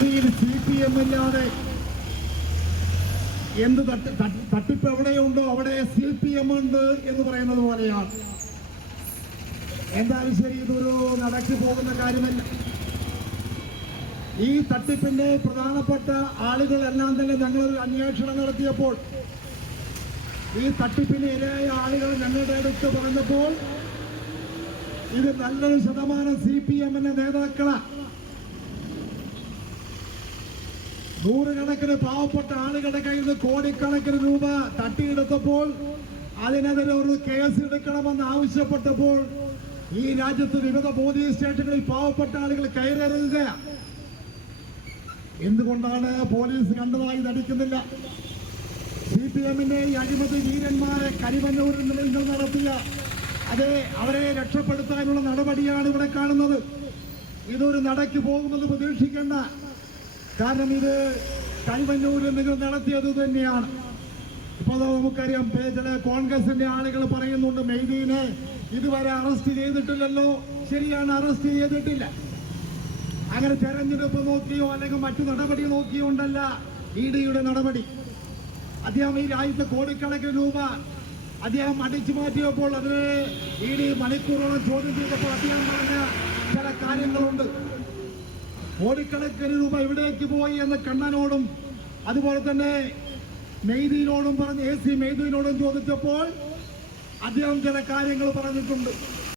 CPM ഇല്ലാതെ എന്ത് തട്ടിപ്പ് എവിടെയുണ്ടോ അവിടെ CPM ഉണ്ട് എന്ന് പറയുന്നത് പോലെയാണ്. എന്തായാലും ശരി, ഇതൊരു നടക്കി പോകുന്ന കാര്യമല്ല. ഈ തട്ടിപ്പിന്റെ പ്രധാനപ്പെട്ട ആളുകളെല്ലാം തന്നെ ഞങ്ങളൊരു അന്വേഷണം നടത്തിയപ്പോൾ ഈ തട്ടിപ്പിന് ഇരയായ ആളുകൾ ഞങ്ങളുടെ അടുത്ത് പറഞ്ഞപ്പോൾ ഇത് നല്ലൊരു ശതമാനം CPM-ന്റെ നേതാക്കളാണ്. നൂറുകണക്കിന് പാവപ്പെട്ട ആളുകളുടെ കയ്യിൽ നിന്ന് കോടിക്കണക്കിന് രൂപ തട്ടിയെടുത്തപ്പോൾ അതിനെതിരെ ഒരു കേസ് എടുക്കണമെന്ന് ആവശ്യപ്പെട്ടപ്പോൾ ഈ രാജ്യത്ത് വിവിധ പോലീസ് സ്റ്റേഷനുകളിൽ പാവപ്പെട്ട ആളുകൾ കയറിയിറങ്ങുകയാണ്. എന്തുകൊണ്ടാണ് പോലീസ് കണ്ടതായി നടിക്കുന്നില്ല? CPM-ന്റെ ഈ അഴിമതി വീരന്മാരെ കരിമന്നൂരിൽ നിങ്ങൾ നടത്തിയ അവരെ രക്ഷപ്പെടുത്താനുള്ള നടപടിയാണ് ഇവിടെ കാണുന്നത്. ഇതൊരു നടക്ക് പോകുമെന്ന് പ്രതീക്ഷിക്കേണ്ട. കാരണം ഇത് കരിമന്നൂരിൽ നിങ്ങൾ നടത്തിയത് തന്നെയാണ്. ഇപ്പോൾ നമുക്കറിയാം, ചില കോൺഗ്രസിന്റെ ആളുകൾ പറയുന്നുണ്ട് മെയ്ദീനെ ഇതുവരെ അറസ്റ്റ് ചെയ്തിട്ടില്ലല്ലോ. ശരിയാണ്, അറസ്റ്റ് ചെയ്തിട്ടില്ല. അങ്ങനെ തെരഞ്ഞെടുപ്പ് നോക്കിയോ അല്ലെങ്കിൽ മറ്റു നടപടി നോക്കിയോ ഉണ്ടല്ല ED-യുടെ നടപടി. അദ്ദേഹം ഈ രാജ്യത്ത് കോടിക്കണക്കിന് രൂപ അദ്ദേഹം അടിച്ചു മാറ്റിയപ്പോൾ അതിന് ED മണിക്കൂറോളം ചോദ്യം ചെയ്തപ്പോൾ അദ്ദേഹം പറഞ്ഞ ചില കാര്യങ്ങളുണ്ട്. കോടിക്കണക്കിന് രൂപ എവിടേക്ക് പോയി എന്ന് കണ്ണനോടും അതുപോലെ തന്നെ മെയ്ദീനോടും പറഞ്ഞ് AC മെയ്ദീനോടും ചോദിച്ചപ്പോൾ അദ്ദേഹം ചില കാര്യങ്ങൾ പറഞ്ഞിട്ടുണ്ട്.